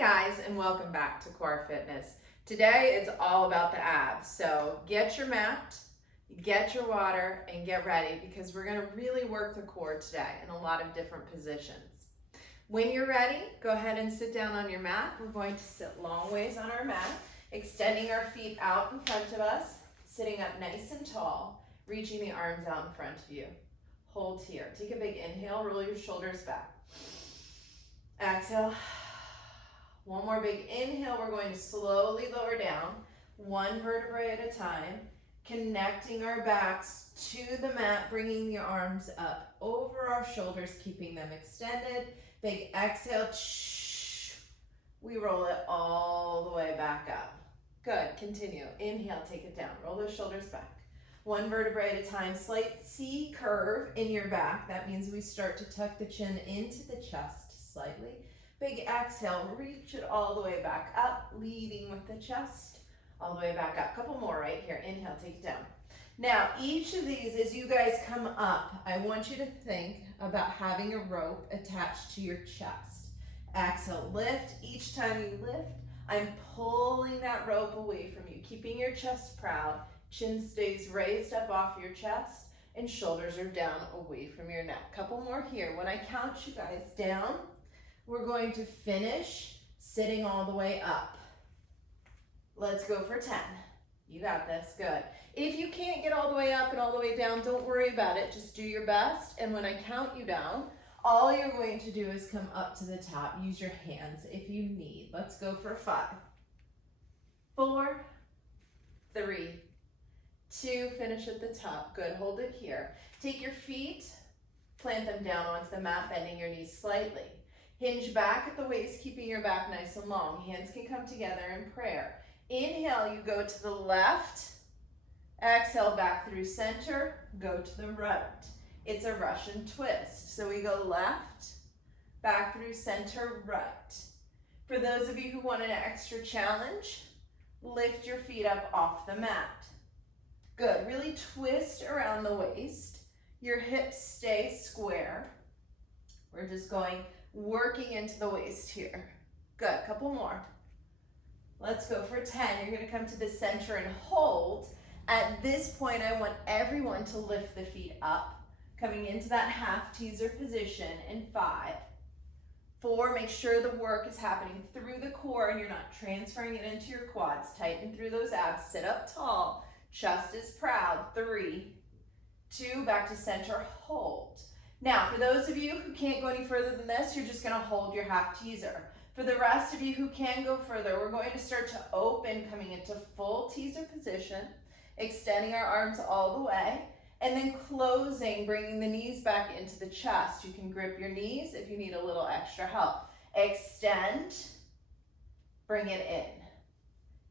guys, and welcome back to Core Fitness. Today it's all about the abs. So get your mat, get your water, and get ready because we're going to really work the core today in a lot of different positions. When you're ready, go ahead and sit down on your mat. We're going to sit long ways on our mat, extending our feet out in front of us, sitting up nice and tall, reaching the arms out in front of you. Hold here. Take a big inhale, roll your shoulders back. Exhale. One more big inhale. We're going to slowly lower down, one vertebrae at a time, connecting our backs to the mat, bringing the arms up over our shoulders, keeping them extended. Big exhale. We roll it all the way back up. Good. Continue. Inhale, take it down. Roll those shoulders back. One vertebrae at a time. Slight C curve in your back. That means we start to tuck the chin into the chest slightly. Big exhale, reach it all the way back up, leading with the chest, all the way back up. Couple more right here. Inhale, take it down. Now, each of these, as you guys come up, I want you to think about having a rope attached to your chest. Exhale, lift. Each time you lift, I'm pulling that rope away from you, keeping your chest proud. Chin stays raised up off your chest, and shoulders are down away from your neck. Couple more here. When I count you guys down, we're going to finish sitting all the way up. Let's go for 10. You got this, good. If you can't get all the way up and all the way down, don't worry about it. Just do your best. And when I count you down, all you're going to do is come up to the top. Use your hands if you need. Let's go for 5, 4, 3, 2, finish at the top. Good, hold it here. Take your feet, plant them down onto the mat, bending your knees slightly. Hinge back at the waist, keeping your back nice and long. Hands can come together in prayer. Inhale, you go to the left. Exhale, back through center. Go to the right. It's a Russian twist. So we go left, back through center, right. For those of you who want an extra challenge, lift your feet up off the mat. Good, really twist around the waist. Your hips stay square. We're just working into the waist here. Good, couple more. Let's go for 10. You're gonna come to the center and hold. At this point, I want everyone to lift the feet up, coming into that half teaser position in 5, 4, make sure the work is happening through the core and you're not transferring it into your quads. Tighten through those abs, sit up tall, chest is proud. 3, 2, back to center, hold. Now, for those of you who can't go any further than this, you're just gonna hold your half teaser. For the rest of you who can go further, we're going to start to open, coming into full teaser position, extending our arms all the way, and then closing, bringing the knees back into the chest. You can grip your knees if you need a little extra help. Extend, bring it in.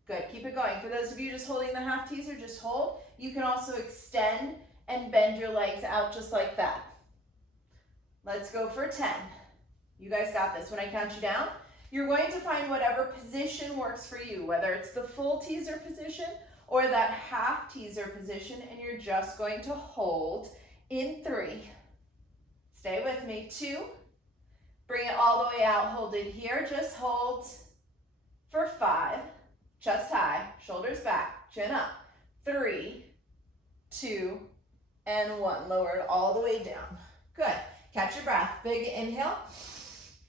Good, keep it going. For those of you just holding the half teaser, just hold. You can also extend and bend your legs out just like that. Let's go for 10. You guys got this. When I count you down, you're going to find whatever position works for you, whether it's the full teaser position or that half teaser position, and you're just going to hold in 3. Stay with me. 2. Bring it all the way out. Hold it here. Just hold for 5. Chest high, shoulders back, chin up. 3, 2, and 1. Lower it all the way down. Good. Catch your breath. Big inhale,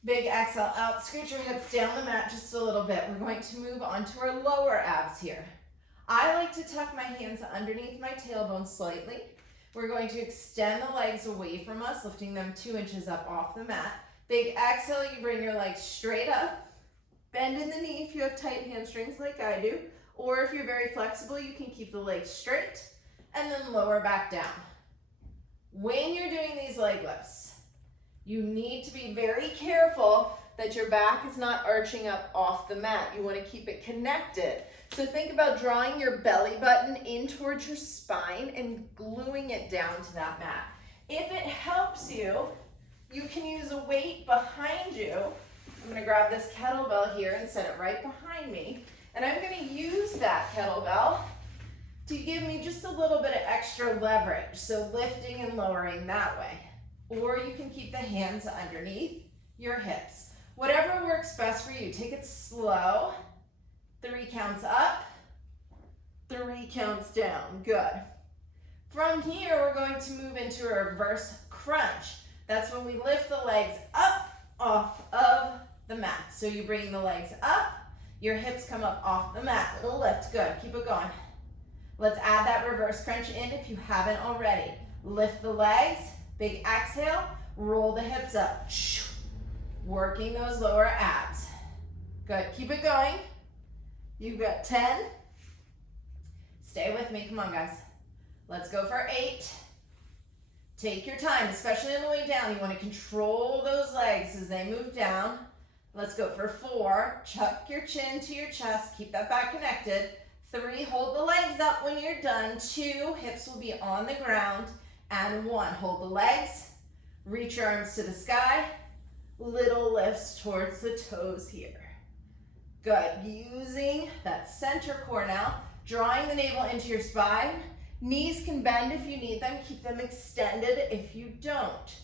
big exhale out. Scoot your hips down the mat just a little bit. We're going to move on to our lower abs here. I like to tuck my hands underneath my tailbone slightly. We're going to extend the legs away from us, lifting them 2 inches up off the mat. Big exhale, you bring your legs straight up. Bend in the knee if you have tight hamstrings like I do, or if you're very flexible, you can keep the legs straight and then lower back down. When you're doing these leg lifts, you need to be very careful that your back is not arching up off the mat. You want to keep it connected. So think about drawing your belly button in towards your spine and gluing it down to that mat. If it helps you, you can use a weight behind you. I'm going to grab this kettlebell here and set it right behind me. And I'm going to use that kettlebell to give me just a little bit of extra leverage. So lifting and lowering that way. Or you can keep the hands underneath your hips. Whatever works works best for you. Take it slow. 3 counts up, 3 counts down. Good. From here, we're going to move into a reverse crunch. That's when we lift the legs up off of the mat. So you bring the legs up, your hips come up off the mat. Little lift, good, keep it going. Let's add that reverse crunch in if you haven't already. Lift the legs, big exhale, roll the hips up. Working those lower abs. Good, keep it going. You've got 10. Stay with me, come on guys. Let's go for 8. Take your time, especially on the way down. You want to control those legs as they move down. Let's go for 4. Chuck your chin to your chest. Keep that back connected. 3, hold the legs up when you're done. 2, hips will be on the ground. And 1, hold the legs. Reach your arms to the sky. Little lifts towards the toes here. Good, using that center core now. Drawing the navel into your spine. Knees can bend if you need them. Keep them extended if you don't.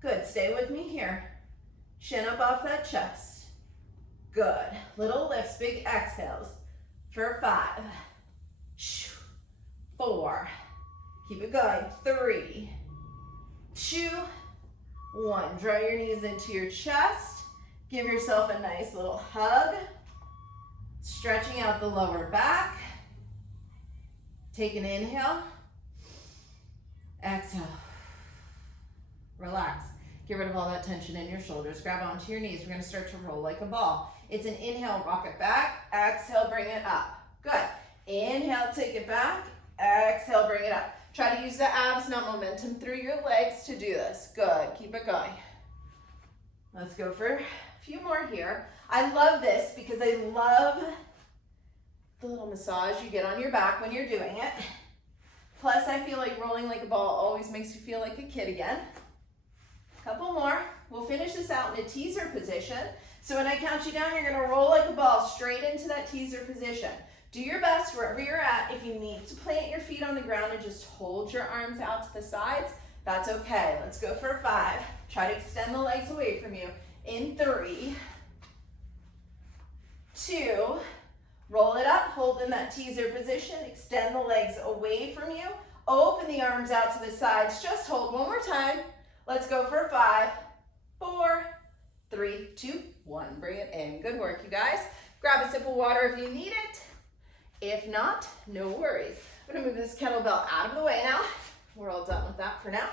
Good, stay with me here. Chin up off that chest. Good, little lifts, big exhales. For 5, 4, keep it going. 3, 2, 1. Draw your knees into your chest. Give yourself a nice little hug. Stretching out the lower back. Take an inhale. Exhale. Relax. Get rid of all that tension in your shoulders. Grab onto your knees. We're going to start to roll like a ball. It's an inhale, rock it back. Exhale, bring it up. Good. Inhale, take it back. Exhale, bring it up. Try to use the abs, not momentum, through your legs to do this. Good. Keep it going. Let's go for a few more here. I love this because I love the little massage you get on your back when you're doing it. Plus, I feel like rolling like a ball always makes you feel like a kid again. Couple more. We'll finish this out in a teaser position. So when I count you down, you're going to roll like a ball straight into that teaser position. Do your best wherever you're at. If you need to plant your feet on the ground and just hold your arms out to the sides, that's okay. Let's go for 5. Try to extend the legs away from you. In 3, 2, roll it up, hold in that teaser position, extend the legs away from you, open the arms out to the sides, just hold one more time. Let's go for 5, 4, 3, 2, 1. Bring it in. Good work, you guys. Grab a sip of water if you need it. If not, no worries. I'm gonna move this kettlebell out of the way now. We're all done with that for now.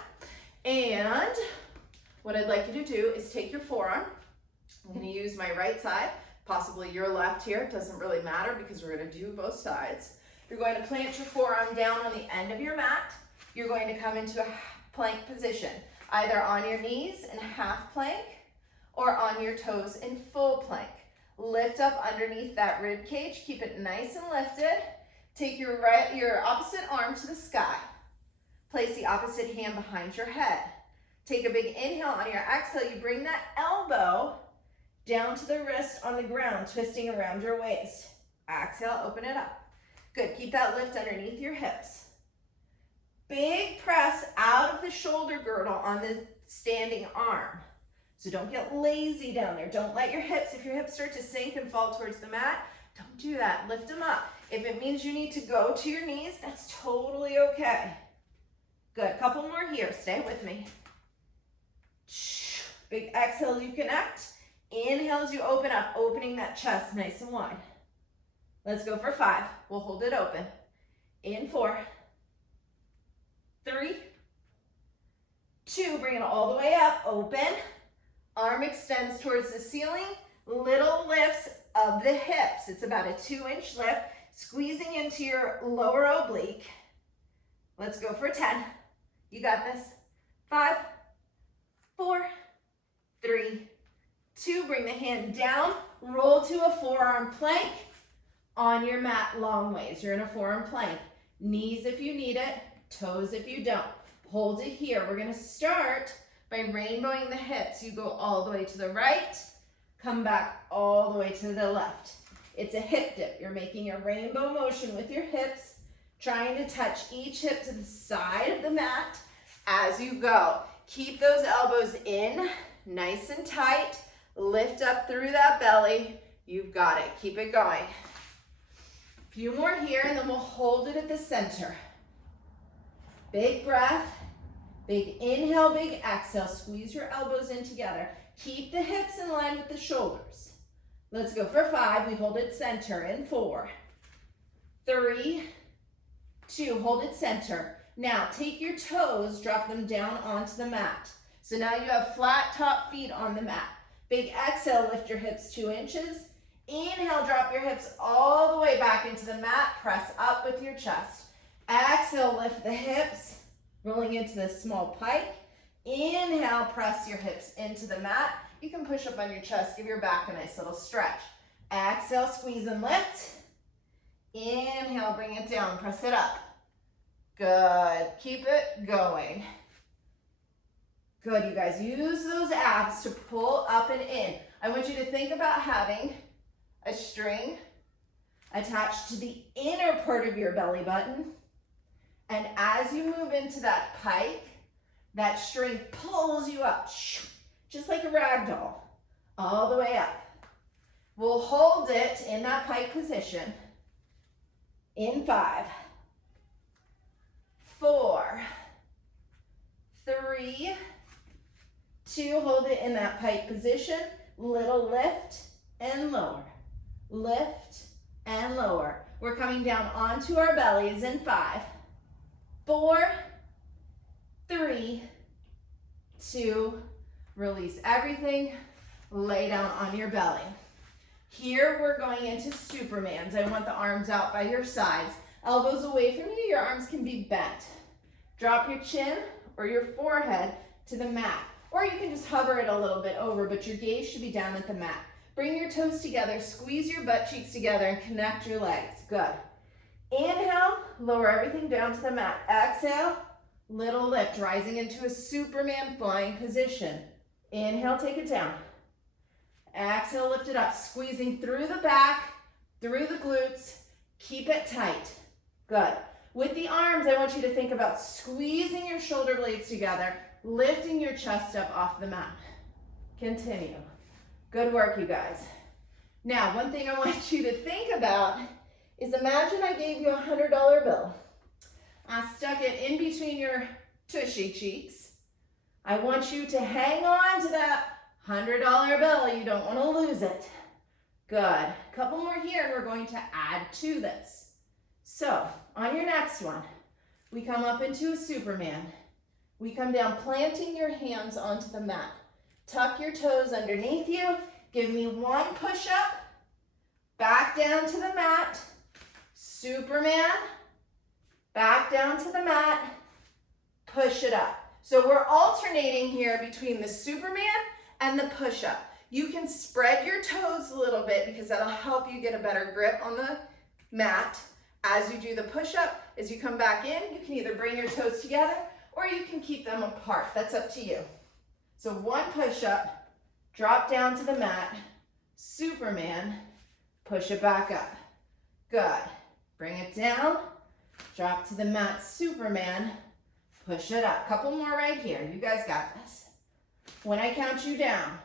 And what I'd like you to do is take your forearm. I'm gonna use my right side, possibly your left here. It doesn't really matter because we're gonna do both sides. You're going to plant your forearm down on the end of your mat. You're going to come into a plank position, either on your knees in half plank or on your toes in full plank. Lift up underneath that rib cage. Keep it nice and lifted. Take your opposite arm to the sky. Place the opposite hand behind your head. Take a big inhale. On your exhale, you bring that elbow down to the wrist on the ground, twisting around your waist. Exhale, open it up. Good, keep that lift underneath your hips. Big press out of the shoulder girdle on the standing arm. So don't get lazy down there. Don't let your hips, if your hips start to sink and fall towards the mat, don't do that. Lift them up. If it means you need to go to your knees, that's totally okay. Good, couple more here. Stay with me. Big exhale as you connect. Inhale as you open up, opening that chest nice and wide. Let's go for 5. We'll hold it open. In 4, 3, 2, bring it all the way up, open. Arm extends towards the ceiling, little lifts of the hips. It's about a 2-inch lift, squeezing into your lower oblique. Let's go for 10. You got this. 5, 4, 3, 2, bring the hand down, roll to a forearm plank on your mat long ways. You're in a forearm plank. Knees if you need it, toes if you don't. Hold it here. We're gonna start by rainbowing the hips. You go all the way to the right, come back all the way to the left. It's a hip dip. You're making a rainbow motion with your hips, trying to touch each hip to the side of the mat as you go. Keep those elbows in, nice and tight. Lift up through that belly. You've got it. Keep it going. A few more here, and then we'll hold it at the center. Big breath. Big inhale, big exhale. Squeeze your elbows in together. Keep the hips in line with the shoulders. Let's go for 5. We hold it center in 4, 3, 2. Hold it center. Now take your toes, drop them down onto the mat. So now you have flat top feet on the mat. Big exhale, lift your hips 2 inches. Inhale, drop your hips all the way back into the mat. Press up with your chest. Exhale, lift the hips, rolling into this small pike. Inhale, press your hips into the mat. You can push up on your chest, give your back a nice little stretch. Exhale, squeeze and lift. Inhale, bring it down, press it up. Good, keep it going. Good, you guys, use those abs to pull up and in. I want you to think about having a string attached to the inner part of your belly button. And as you move into that pike, that string pulls you up, just like a rag doll, all the way up. We'll hold it in that pike position in 5, 4, 3, 2, hold it in that pike position. Little lift and lower. Lift and lower. We're coming down onto our bellies in 5, 4, 3, 2, release everything. Lay down on your belly. Here we're going into Supermans. I want the arms out by your sides. Elbows away from you, your arms can be bent. Drop your chin or your forehead to the mat. Or you can just hover it a little bit over, but your gaze should be down at the mat. Bring your toes together, squeeze your butt cheeks together, and connect your legs. Good. Inhale, lower everything down to the mat. Exhale, little lift, rising into a Superman flying position. Inhale, take it down. Exhale, lift it up, squeezing through the back, through the glutes. Keep it tight. Good. With the arms, I want you to think about squeezing your shoulder blades together, lifting your chest up off the mat. Continue. Good work, you guys. Now, one thing I want you to think about is imagine I gave you a $100 bill. I stuck it in between your tushy cheeks. I want you to hang on to that $100 bill. You don't want to lose it. Good. A couple more here, and we're going to add to this. So, on your next one, we come up into a Superman. We come down, planting your hands onto the mat. Tuck your toes underneath you. Give me 1 push-up. Back down to the mat. Superman. Back down to the mat. Push it up. So we're alternating here between the Superman and the push-up. You can spread your toes a little bit because that'll help you get a better grip on the mat. As you do the push-up, as you come back in, you can either bring your toes together or you can keep them apart. That's up to you. So 1 push-up, drop down to the mat, Superman, push it back up. Good. Bring it down, drop to the mat, Superman, push it up. Couple more right here. You guys got this. When I count you down,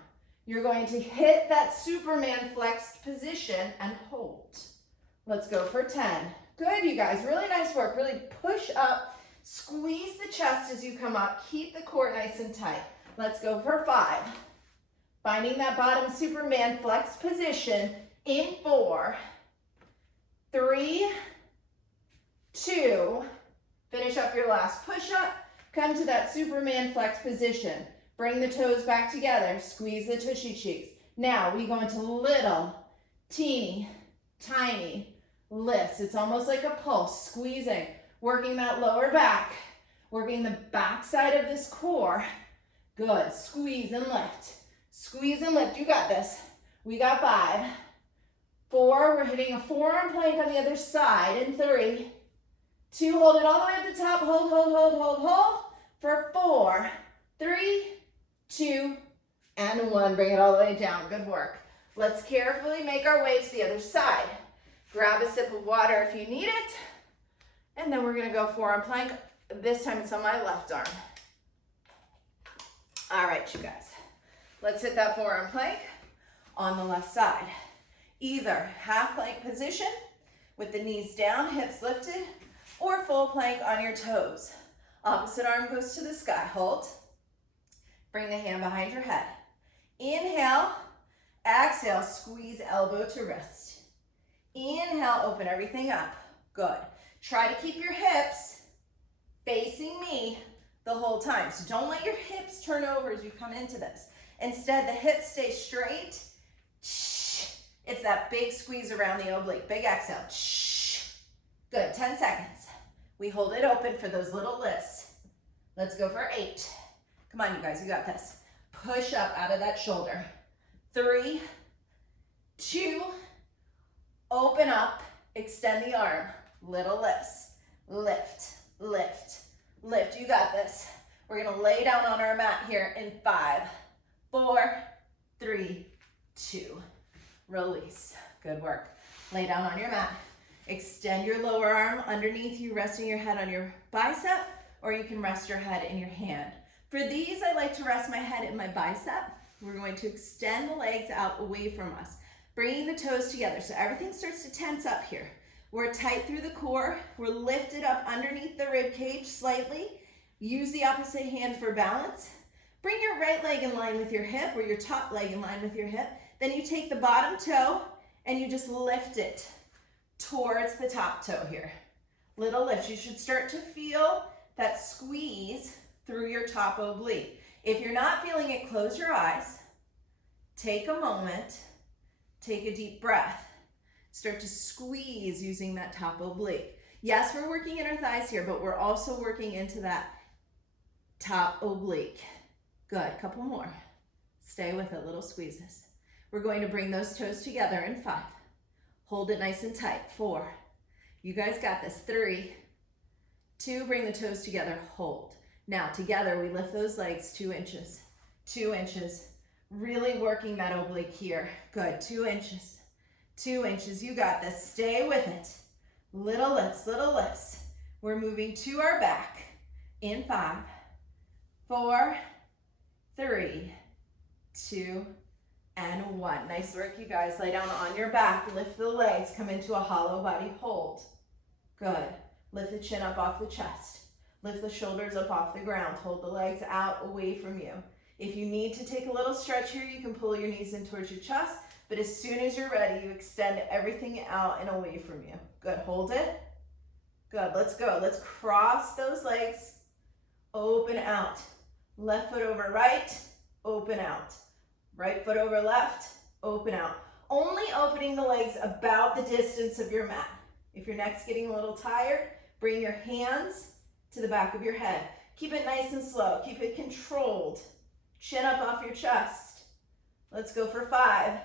you're going to hit that Superman flexed position and hold. Let's go for 10. Good, you guys. Really nice work. Really push up. Squeeze the chest as you come up. Keep the core nice and tight. Let's go for 5. Finding that bottom Superman flexed position in 4, 3, 2. Finish up your last push-up. Come to that Superman flex position. Bring the toes back together. Squeeze the tushy cheeks. Now we go into little, teeny, tiny lifts. It's almost like a pulse. Squeezing, working that lower back, working the back side of this core. Good. Squeeze and lift. Squeeze and lift. You got this. We got 5, 4. We're hitting a forearm plank on the other side in 3, 2. Hold it all the way at the top. Hold, hold, hold, hold, hold. For 4, 3, 2, and 1. Bring it all the way down. Good work. Let's carefully make our way to the other side. Grab a sip of water if you need it. And then we're going to go forearm plank. This time it's on my left arm. All right, you guys. Let's hit that forearm plank. on the left side. Either half plank position with the knees down, hips lifted, or full plank on your toes. Opposite arm goes to the sky. Hold. Bring the hand behind your head. Inhale, exhale, squeeze elbow to wrist. Inhale, open everything up. Good. Try to keep your hips facing me the whole time. So don't let your hips turn over as you come into this. Instead, the hips stay straight. It's that big squeeze around the oblique. Big exhale. Good, 10 seconds. We hold it open for those little lifts. Let's go for 8. Come on, you guys, you got this. Push up out of that shoulder. 3, 2, open up, extend the arm. Little lifts. Lift, lift, lift. You got this. We're gonna lay down on our mat here in 5, 4, 3, 2. Release. Good work. Lay down on your mat. Extend your lower arm underneath you, resting your head on your bicep, or you can rest your head in your hand. For these, I like to rest my head in my bicep. We're going to extend the legs out away from us, bringing the toes together so everything starts to tense up here. We're tight through the core. We're lifted up underneath the rib cage slightly. Use the opposite hand for balance. Bring your right leg in line with your hip, or your top leg in line with your hip. Then you take the bottom toe and you just lift it towards the top toe here. Little lift. You should start to feel that squeeze through your top oblique. If you're not feeling it, close your eyes. Take a moment. Take a deep breath. Start to squeeze using that top oblique. Yes, we're working inner thighs here, but we're also working into that top oblique. Good. Couple more. Stay with it. Little squeezes. We're going to bring those toes together in 5. Hold it nice and tight. 4. You guys got this. 3, 2. Bring the toes together. Hold. Now together we lift those legs 2 inches. 2 inches. Really working that oblique here. Good. 2 inches. 2 inches. You got this. Stay with it. Little lifts. Little lifts. We're moving to our back in 5, 4, 3, 2, and 1. Nice work, you guys. Lay down on your back. Lift the legs. Come into a hollow body hold. Good. Lift the chin up off the chest. Lift the shoulders up off the ground. Hold the legs out away from you. If you need to take a little stretch here, you can pull your knees in towards your chest. But as soon as you're ready, you extend everything out and away from you. Good. Hold it. Good. Let's go. Let's cross those legs. Open out. Left foot over right. Open out. Right foot over left, open out. Only opening the legs about the distance of your mat. If your neck's getting a little tired, bring your hands to the back of your head. Keep it nice and slow. Keep it controlled. Chin up off your chest. Let's go for 5.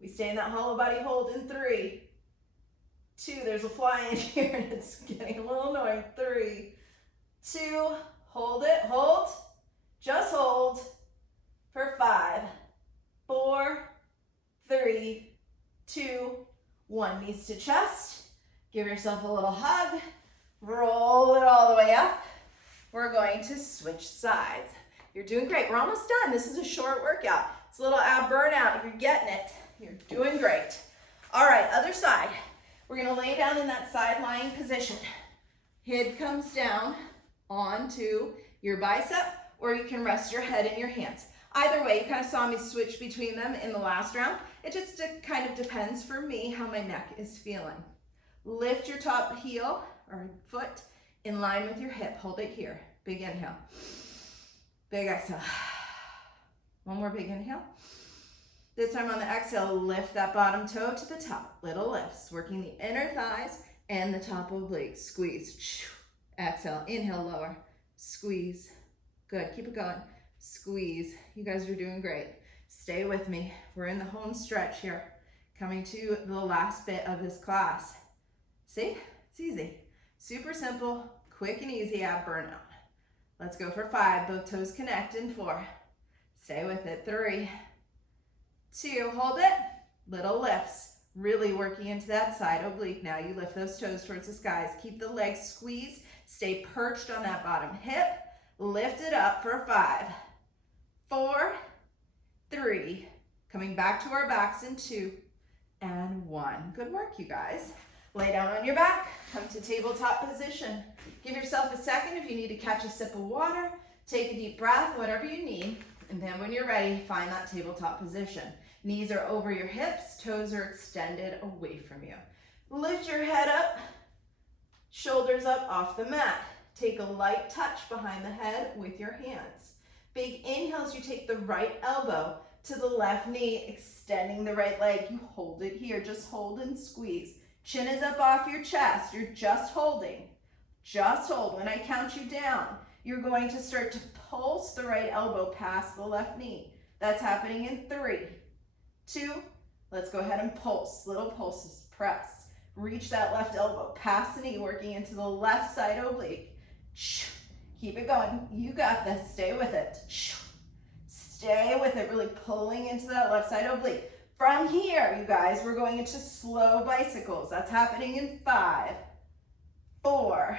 We stay in that hollow body hold in 3, 2. There's a fly in here and it's getting a little annoying. 3, 2. Hold it. Hold. Just hold for 5, 4, 3, 2, 1. Knees to chest. Give yourself a little hug. Roll it all the way up. We're going to switch sides. You're doing great. We're almost done. This is a short workout. It's a little ab burnout. If you're getting it, you're doing great. All right, other side. We're going to lay down in that side lying position. Head comes down onto your bicep, or you can rest your head in your hands. Either way, you kind of saw me switch between them in the last round. It just kind of depends for me how my neck is feeling. Lift your top heel or foot in line with your hip. Hold it here. Big inhale. Big exhale. One more big inhale. This time on the exhale, lift that bottom toe to the top. Little lifts, working the inner thighs and the top oblique. Squeeze. Exhale. Inhale, lower. Squeeze. Good. Keep it going. Squeeze. You guys are doing great. Stay with me. We're in the home stretch here. Coming to the last bit of this class. See? It's easy. Super simple, quick and easy ab burnout. Let's go for 5. Both toes connect in 4. Stay with it. 3, 2, hold it. Little lifts. Really working into that side oblique now. You lift those toes towards the skies. Keep the legs squeezed. Stay perched on that bottom hip. Lift it up for 5, 4, 3, Coming back to our backs in 2 and 1. Good work, you guys. Lay down on your back, come to tabletop position. Give yourself a second if you need to catch a sip of water, take a deep breath, whatever you need, and then when you're ready, find that tabletop position. Knees are over your hips, toes are extended away from you. Lift your head up, shoulders up off the mat. Take a light touch behind the head with your hands. Big inhales, you take the right elbow to the left knee, extending the right leg. You hold it here, just hold and squeeze. Chin is up off your chest, you're just holding. Just hold. When I count you down, you're going to start to pulse the right elbow past the left knee. That's happening in 3, 2, let's go ahead and pulse. Little pulses, press. Reach that left elbow past the knee, working into the left side oblique. Keep it going. You got this. Stay with it. Stay with it, really pulling into that left side oblique. From here, you guys, we're going into slow bicycles. That's happening in 5, 4,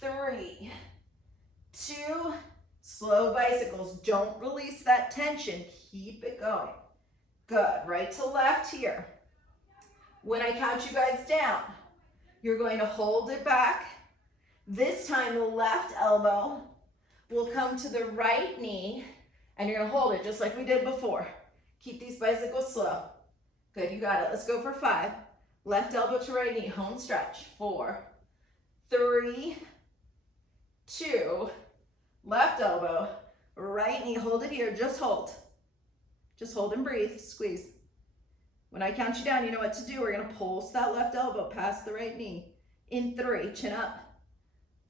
3, 2, slow bicycles. Don't release that tension. Keep it going. Good. Right to left here. When I count you guys down, you're going to hold it back. This time, the left elbow will come to the right knee, and you're going to hold it just like we did before. Keep these bicycles slow. Good, you got it. Let's go for 5. Left elbow to right knee, home stretch. 4, 3, 2, left elbow, right knee, hold it here, just hold. Just hold and breathe, squeeze. When I count you down, you know what to do. We're gonna pulse that left elbow past the right knee. In 3, chin up.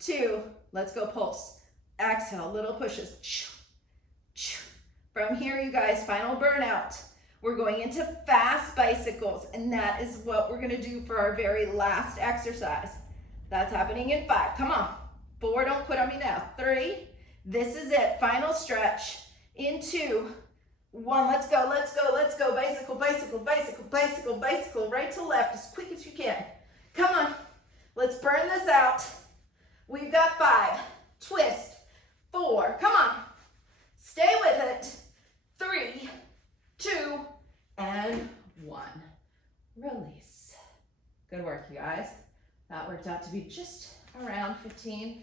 2, let's go pulse. Exhale, little pushes. From here, you guys, final burnout. We're going into fast bicycles, and that is what we're gonna do for our very last exercise. That's happening in 5, come on. 4, don't quit on me now. 3, this is it, final stretch. In 2, 1, let's go, let's go, let's go. Bicycle, bicycle, bicycle, bicycle, bicycle, right to left, as quick as you can. Come on, let's burn this out. We've got 5, twist, 4, come on. Stay with it. 3, 2, and 1. Release. Good work, you guys. That worked out to be just around 15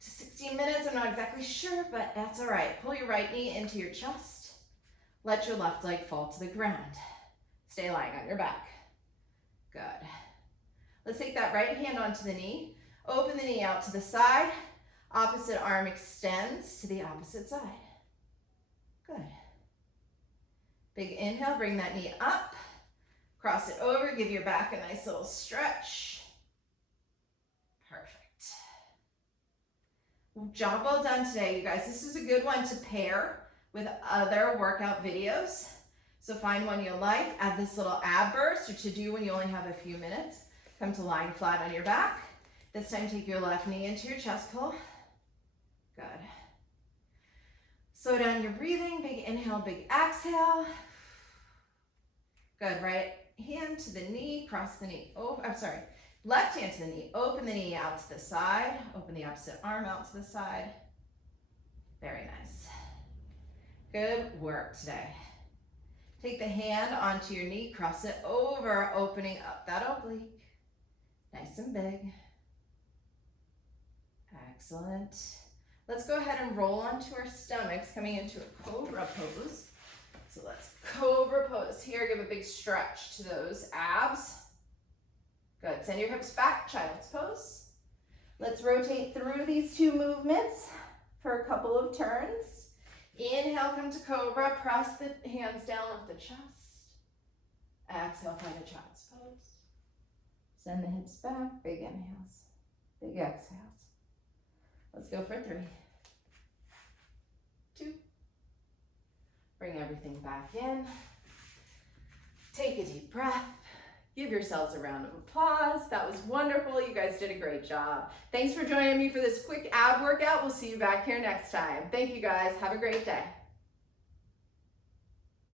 to 16 minutes. I'm not exactly sure, but that's all right. Pull your right knee into your chest. Let your left leg fall to the ground. Stay lying on your back. Good. Let's take that right hand onto the knee. Open the knee out to the side. Opposite arm extends to the opposite side. Good. Big inhale, bring that knee up. Cross it over, give your back a nice little stretch. Perfect. Job well done today, you guys. This is a good one to pair with other workout videos. So find one you like, add this little ab burst, or to do when you only have a few minutes. Come to lying flat on your back. This time take your left knee into your chest pull. Good. Slow down your breathing, big inhale, big exhale. Good, right hand to the knee, cross the knee, left hand to the knee, open the knee out to the side, open the opposite arm out to the side. Very nice. Good work today. Take the hand onto your knee, cross it over, opening up that oblique. Nice and big. Excellent. Let's go ahead and roll onto our stomachs, coming into a cobra pose. So let's cobra pose here. Give a big stretch to those abs. Good. Send your hips back, child's pose. Let's rotate through these 2 movements for a couple of turns. Inhale, come to cobra. Press the hands down off the chest. Exhale, find a child's pose. Send the hips back. Big inhales. Big exhales. Let's go for 3, 2. Bring everything back in. Take a deep breath. Give yourselves a round of applause. That was wonderful. You guys did a great job. Thanks for joining me for this quick ab workout. We'll see you back here next time. Thank you guys. Have a great day.